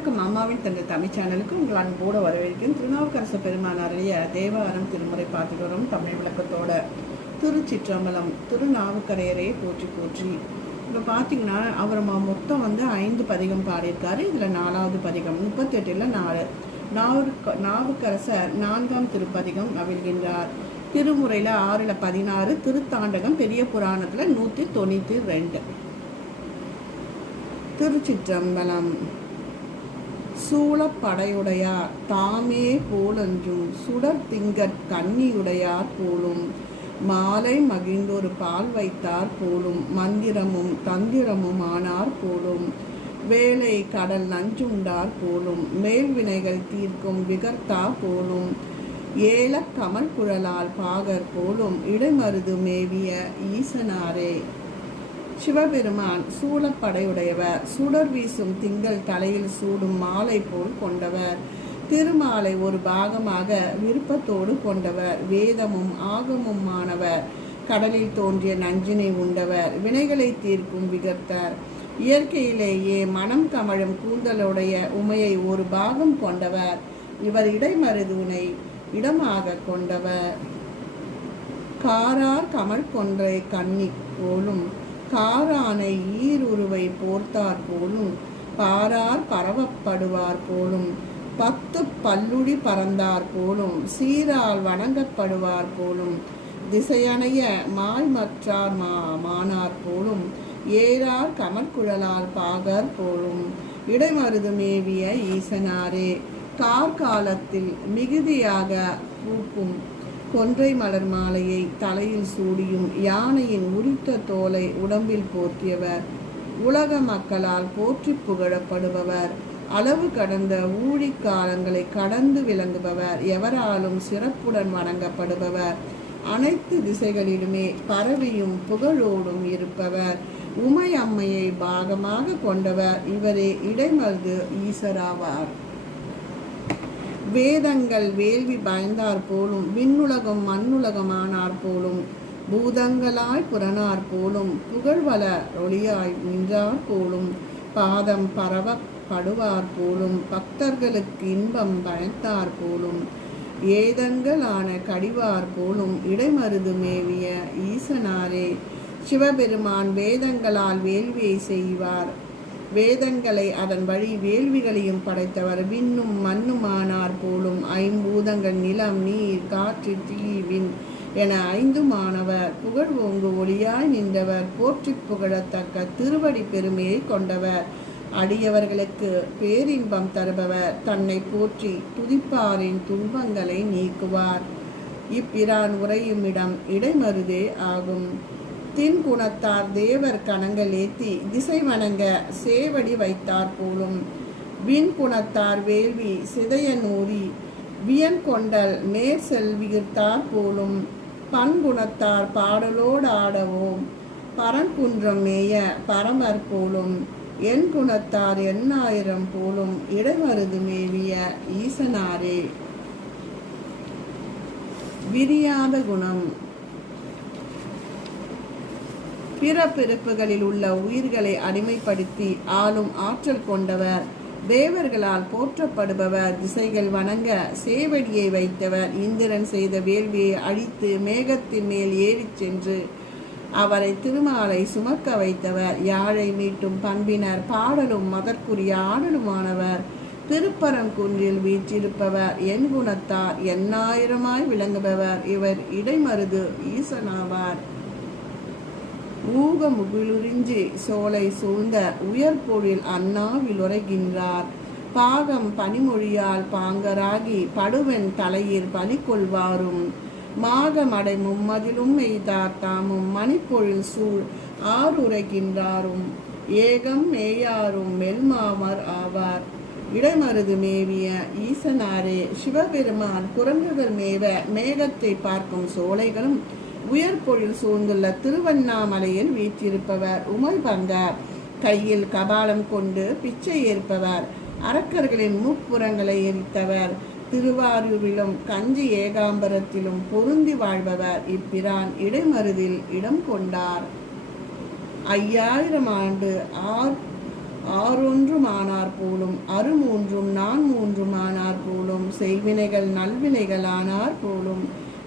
வணக்கம் அம்மாவின் தந்தை தமிழ் சேனலுக்கு உங்கள் அன்போடு வரவேற்கிறேன். திருநாவுக்கரசு பெருமான் தேவாரம் திருமுறை பார்த்துட்டு வரும். தமிழ் விளக்கத்தோட திருச்சிற்றம்பலம் திருநாவுக்கரையரே போற்றி போற்றி. இப்போ பார்த்தீங்கன்னா அவர் மொத்தம் வந்து ஐந்து பதிகம் பாடியிருக்காரு. இதில் நாலாவது பதிகம் முப்பத்தெட்டில் நாலு. நாவுக்க நாவுக்கரசர் நான்காம் திருப்பதிகம் அவிழ்கின்றார். திருமுறையில் ஆறில் பதினாறு திருத்தாண்டகம் பெரிய புராணத்தில் நூற்றி தொண்ணூற்றி ரெண்டு. திருச்சிற்றம்பலம். சூழப்படையுடையார் தாமே போலன்றும் சுடர் திங்கற் கன்னியுடையார் போலும். மாலை மகிழ்ந்தொரு பால் வைத்தார் போலும் மந்திரமும் தந்திரமும் ஆனார் போலும். வேலை கடல் நஞ்சுண்டார் போலும் மேல்வினைகள் தீர்க்கும் விகர்த்தா போலும். ஏல கமல் குழலால் பாகர் போலும் இடைமருது மேவிய ஈசனாரே. சிவபெருமான் சூழப்படையுடையவர் சுடர் வீசும் திங்கள் தலையில் சூடும் மாலை போல் கொண்டவர். திருமாலை ஒரு பாகமாக விருப்பத்தோடு கொண்டவர். வேதமும் ஆகமுமானவர் கடலில் தோன்றிய நஞ்சினை உண்டவர். வினைகளை தீர்க்கும் விகர்த்தர். இயற்கையிலேயே மனம் கமழும் கூந்தலுடைய உமையை ஒரு பாகம் கொண்டவர். இவர் இடைமருதுனை இடமாக கொண்டவர். காரார் கமல் கொன்றை கண்ணி போலும் காரானை ஈருருவை போர்த்தார் போலும் பாரார் பரவப்படுவார் போலும் பத்து பல்லுடி பறந்தார் போலும் சீரால் வணங்கப்படுவார் போலும் திசையணைய மாய் மற்றார் மா மானார் போலும் ஏறார் கமற்குழலால் பாகர் போலும் இடைமருது மேவிய ஈசனாரே கார்காலத்தில் மிகுதியாக பூக்கும் கொன்றை மலர் மாலையை தலையில் சூடியும் யானையின் உரித்த தோலை உடம்பில் போர்த்தியவர். உலக மக்களால் போற்றி புகழப்படுபவர். அளவு கடந்த ஊழிக்காலங்களை கடந்து விளங்குபவர். எவராலும் சிறப்புடன் வணங்கப்படுபவர். அனைத்து திசைகளிலுமே பரவியும் புகழோடும் இருப்பவர். உமை அம்மையை பாகமாக கொண்டவர். இவரே இடைமருது ஈசராவார். வேதங்கள் வேள்வி பயந்தார் போலும் விண்ணுலகம் மண்ணுலகமானார் போலும் பூதங்களாய் புறனார் போலும் புகழ்வல ஒளியாய் நின்றார் போலும் பாதம் பரவப்படுவார் போலும் பக்தர்களுக்கு இன்பம் பயத்தார் போலும் ஏதங்களான கடிவார் போலும் இடைமருது மேவிய ஈசனாரே சிவபெருமான் வேதங்களால் வேள்வியை செய்வார். வேதங்களை அதன் வழி வேள்விகளையும் படைத்தவர். விண்ணும் மண்ணுமானார் போலும் ஐம்பூதங்கள் நிலம் நீர் காற்று தீ விண் என ஐந்துமானவர். புகழ் ஓங்கு ஒளியாய் நின்றவர். போற்றி புகழத்தக்க திருவடி பெருமையை கொண்டவர். அடியவர்களுக்கு பேரின்பம் தருபவர். தன்னை போற்றி துதிப்பாரின் துன்பங்களை நீக்குவார். இப்பிரான் உறையும் இடம் இடைமருதே ஆகும். தின் குணத்தார் தேவர் கணங்கள் ஏத்தி திசை வணங்க சேவடி வைத்தார் போலும். வின் குணத்தார் வேள்வி சிதைய நூறி வியன் கொண்டல் நேர் செல்வியிர்த்தார் போலும். பண்குணத்தார் பாடலோடு ஆடவோம் பரங்குன்றம் மேய பரமர் போலும். என் குணத்தார் எண்ணாயிரம் போலும் இடமருது மேவிய ஈசனாரே. விரியாத குணம். பிற பிறப்புகளில் உள்ள உயிர்களை அடிமைப்படுத்தி ஆளும் ஆற்றல் கொண்டவர் தேவர்களால் போற்றப்படுபவர் திசைகள் வணங்க சேவடியை வைத்தவர் இந்திரன் செய்த வேள்வியை அழித்து மேகத்தின் மேல் ஏறிச் சென்று அவரை திருமாலை சுமக்க வைத்தவர் யாழை மீட்டும் பண்பினர் பாடலும் மதற்குரிய ஆடலுமானவர் திருப்பரங்குன்றில் வீற்றிருப்பவர் என் குணத்தார் எண்ணாயிரமாய் விளங்குபவர் இவர் இடைமருது ஈசனாவார். ஊக முகிலுறிஞ்சி சோலை சூழ்ந்த உயர்பொழில் அண்ணாவில் உரைகின்றார் பாகம் பனிமொழியால் பாங்கராகி படுவென் தலையில் பலி கொள்வாரும் மாகமடை மும்மதிலும் எய்தார் தாமும் மணிப்பொழில் சூழ் ஆறுரைகின்றாரும் ஏகம் மேயாரும் மெல்மாமர் ஆவார். இடைமருது மேவிய ஈசனாரே சிவபெருமான் குரங்குகள் மேவ மேகத்தை பார்க்கும் சோலைகளும் உயர்பொழில் சூழ்ந்துள்ள திருவண்ணாமலையில் வீற்றிருப்பவர் உமைபங்கர் கையில் கபாலம் கொண்டு பிச்சை ஏற்பவர். அரக்கர்களின் முப்புறங்களை எரித்தவர். திருவாரூரிலும் கஞ்சி ஏகாம்பரத்திலும் பொருந்தி வாழ்பவர் இப்பிரான் இடைமருதில் இடம் கொண்டார். ஐயாயிரம் ஆண்டு ஆர் ஆறொன்றும் ஆனார் போலும் அருமூன்றும் நான் மூன்றும் ஆனார் போலும் செய்வினைகள் நல்வினைகள் ஆனார் போலும்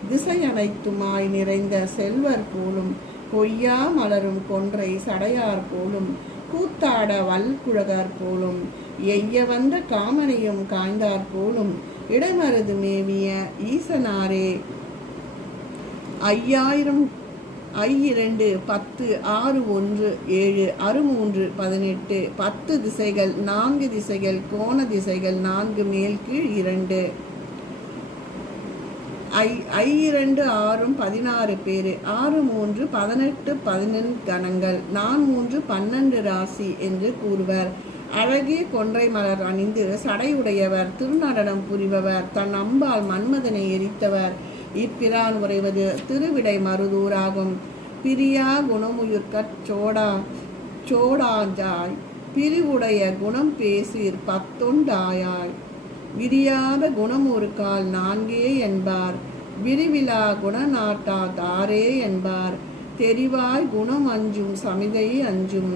திசை அனைத்துமாய் நிறைந்த செல்வர் போலும் கொய்யா மலரும் கொன்றை சடையார் போலும் கூத்தாட வல்குழகார் போலும் எய்ய வந்த காமனையும் காய்ந்தார் போலும் இடமருது மேவிய ஈசனாரே. ஐயாயிரம் ஐ இரண்டு பத்து ஆறு ஒன்று ஏழு அறுமூன்று பதினெட்டு பத்து திசைகள் நான்கு திசைகள் கோண திசைகள் நான்கு மேல் கீழ் இரண்டு. ஐ ஐ இரண்டு ஆறும் பதினாறு பேர். ஆறு மூன்று பதினெட்டு பதினெண் கணங்கள். நான் மூன்று பன்னெண்டு ராசி என்று கூறுவர். அழகிய கொன்றை மலர் அணிந்து சடையுடையவர் திருநடனம் புரிபவர் தன் அம்பால் மன்மதனை எரித்தவர். இப்பிரான் உறைவது திருவிடை மருதூராகும். பிரியா குணமுயுர்கற் சோடா சோடாஞ்சாய். பிரிவுடைய குணம் பேசீர் பத்தொண்டாயாய். விரியாத குணம் ஒரு கால் நான்கே என்பார். விரிவிலா குணநாட்டா தாரே என்பார். தெரிவாய் குணம் அஞ்சும் சமிதை அஞ்சும்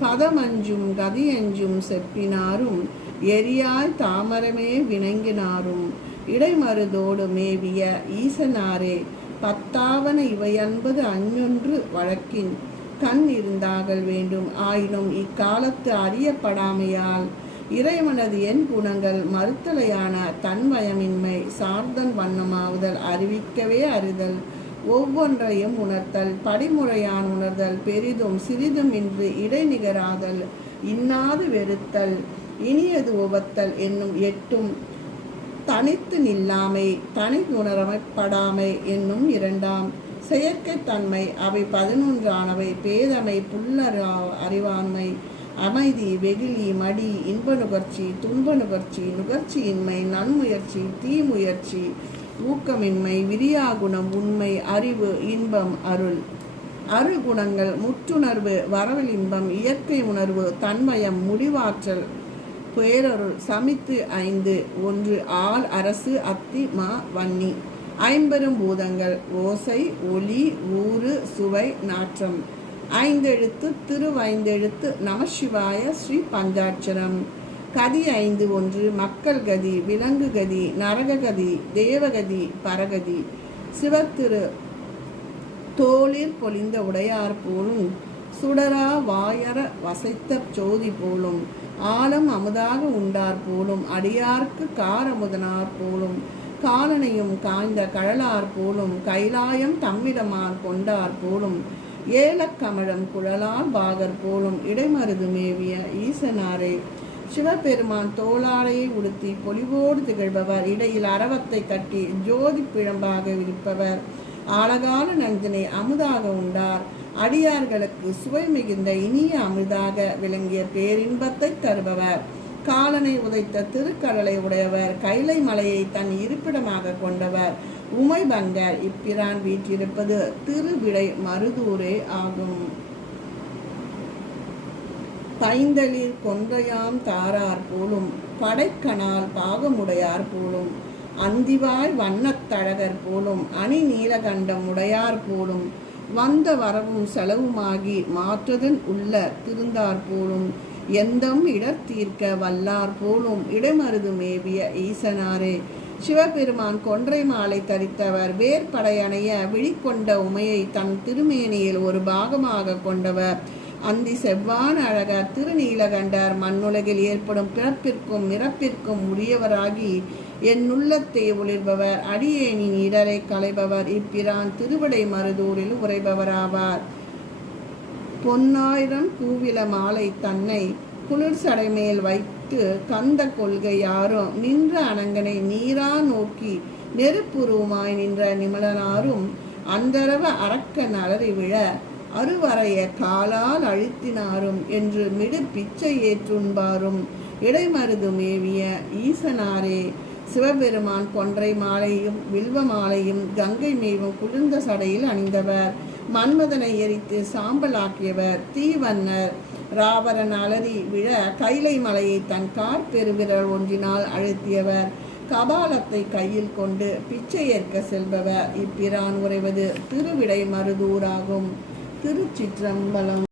பதம் அஞ்சும் கதி அஞ்சும் செப்பினாரும் எரியாய் தாமரமே வினங்கினாரும் இடைமருதோடு மேவிய ஈசனாரே பத்தாவன இவை அன்பது அஞ்சொன்று வழக்கின் கண் இருந்தாகல் வேண்டும். ஆயினும் இக்காலத்து அறியப்படாமையால் இறைவனது என் குணங்கள் மறுத்தலையான தன்மயமின்மை சார்தன் வண்ணமாவுதல் அறிவிக்கவே அறிதல் ஒவ்வொன்றையும் உணர்த்தல் படிமுறையான் உணர்தல் பெரிதும் சிறிதும் இன்று இடைநிகராதல் இன்னாது வெறுத்தல் இனியது உவத்தல் என்னும் எட்டும் தனித்து நில்லாமை தனி உணரமைப்படாமை என்னும் இரண்டாம். செயற்கைத்தன்மை அவை பதினொன்றானவை பேதமை புல்லறா அறிவாண்மை. அமைதி வெகுளி மடி இன்ப நுகர்ச்சி துன்ப நுகர்ச்சி நுகர்ச்சியின்மை நன்முயற்சி தீமுயற்சி ஊக்கமின்மை விரியாகுணம் உண்மை அறிவு இன்பம் அருள். அருகுணங்கள் முற்றுணர்வு வரவலின்பம் இயற்கை உணர்வு தன்மயம் முடிவாற்றல் பேரருள் சமித்து ஐந்து ஒன்று ஆள் அரசு அத்தி மா வன்னி. ஐம்பெரும் பூதங்கள் ஓசை ஒளி ஊறு சுவை நாற்றம். ஐந்தெழுத்து திருவைந்தெழுத்து நமசிவாய ஸ்ரீ பஞ்சாட்சரம் கதி ஐந்து ஒன்று மக்கள் கதி விலங்கு கதி நரககதி தேவகதி பரகதி. சிவத்திரு தோளில் பொலிந்த உடையார் போலும் சுடரா வாயர வசைத்த ஜோதி போலும் ஆலம் அமுதாக உண்டார் போலும் அடியார்க்கு காரமுதனார் போலும் காலனையும் காய்ந்த கழலார் போலும் கைலாயம் தம்மிடமார் கொண்டார் போலும் ஏலக்கமழம் குழலால் பாகர் போலும் இடைமருது மேவிய ஈசனாரே. சிவபெருமான் தோளாலையை உடுத்தி பொலிவோடு திகழ்பவர். இடையில் அரவத்தை கட்டி ஜோதி பிழம்பாக விரிப்பவர். ஆழகால நந்தினை அமுதாக உண்டார். அடியார்களுக்கு சுவை மிகுந்த இனிய அமுதாக விளங்கிய பேரின்பத்தை தருபவர். காலனை உதைத்த திருக்கடலை உடையவர் கைலை மலையை தன் இருப்பிடமாக கொண்டவர். உமைபங்கர் இப்பிரான் வீற்றிருப்பது திருவிடை மருதூரே ஆகும். பைந்தளிர் கொன்றையாம் தாரார் போலும் படைக்கணால் பாகமுடையார் போலும் அந்திவாய் வண்ணத்தழகர் போலும் அணி நீலகண்டம் உடையார் போலும் வந்த வரவும் செலவுமாகி மாற்றுதன் உள்ள திருந்தார் போலும் எந்தம் இடர் தீர்க்க வல்லார் போலும் இடமருது மேவிய ஈசனாரே. சிவபெருமான் கொன்றை மாலை தரித்தவர் வேர்படையணைய விழிக்கொண்ட உமையை தன் திருமேனியில் ஒரு பாகமாக கொண்டவர். அந்தி செவ்வான அழகர் திருநீலகண்டர் மண்ணுலகில் ஏற்படும் பிறப்பிற்கும் இறப்பிற்கும் உரியவராகி என் உள்ளத்தை ஒளிர்பவர் அடியேனின் இடரை களைபவர் இப்பிரான் திருவிடை மருதூரில் உரைபவராவார் பொன்னாயிரம் பூவில மாலை தன்னை குளிர் சடைமேல் வைத்து கந்த கொள்கை யாரும் நின்ற அனங்கனை நீரா நோக்கி நெருப்புருமாய் நின்ற நிமலனாரும் அந்தரவ அரக்க நலறி விழ அருவரைய காலால் அழுத்தினாரும் என்று மிடு பிச்சை ஏற்றுண்பாரும் இடைமருது மேவிய ஈசனாரே. சிவபெருமான் கொன்றை மாலையும் வில்வ மாலையும் கங்கை மேவும் குளிர்ந்த சடையில் அணிந்தவர். மன்மதனை எரித்து சாம்பலாக்கியவர் தீவன்னர் ராவரன் அலறி விழ கைலை மலையை தன் கார் பெருவிரல் ஒன்றினால் அழுத்தியவர். கபாலத்தை கையில் கொண்டு பிச்சை ஏற்க செல்பவர். இப்பிரான் உறைவது திருவிடை மருதூராகும். திருச்சிற்றம்பலம்